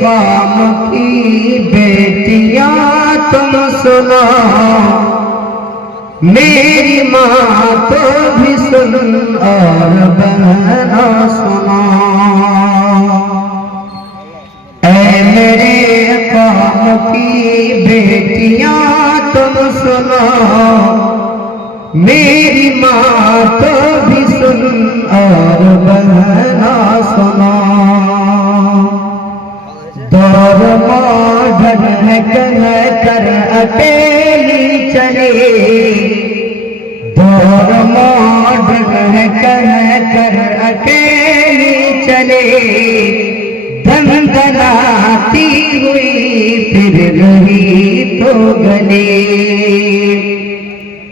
कौम की बेटियां तुम सुनो, मेरी माँ तो भी सुन और बहनों सुनो। ऐ मेरे कौम की बेटियां तुम सुनो, मेरी माँ तो भी सुन और बहनों सुनो। दौर मॉडर्न है कह कर अकेली चले, दौर मॉडर्न है कह कर अकेली चले, दंदनाती हुई फिर रही तो गले।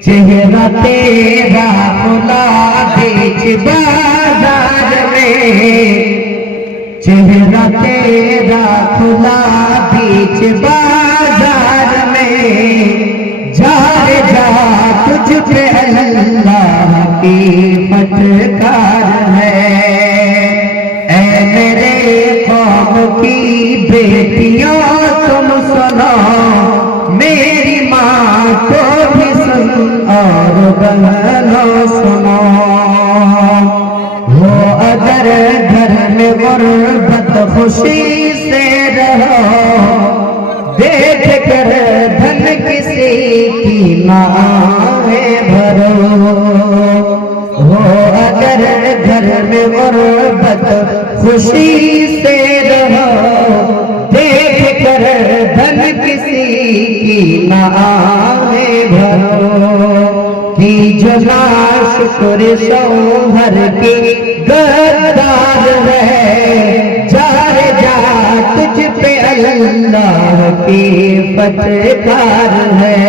चेहरा तेरा खुला बेच बाजार में, चेहरा तेरा खुला बीच बाजार में, जा रे जा तुझ पे अल्लाह की फटकार है। ऐ मेरे कौम की बेटियों तुम सुनो, मेरी माँ को भी सुन और बहनों सुनो। हो अगर घर में गुर्बत खुशी से रहो, देख कर धन किसी की मांगें भरो। हो अगर घर में गुर्बत खुशी से रहो, देख कर धन किसी की मांगें भरो। की जो नाशुक्र शौहर की गद्दार है, जा रे जा तुझ पे अल्लाह की फटकार है।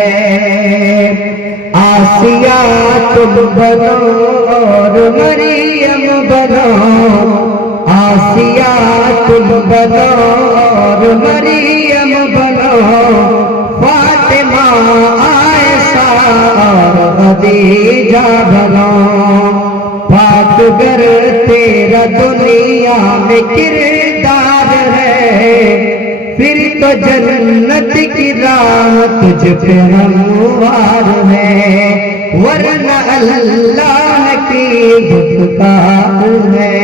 आसिया तुम बनो और मरियम बनो, आसिया तुम बनो और मरियम बनो, फातिमा आयशा और खदीजा बनो। पाकगर तेरा दुनिया में किरदार है, फिर तो जन्नत की राह तुझ पे हमवार है, वरना अल्लाह की गुफ्तार है।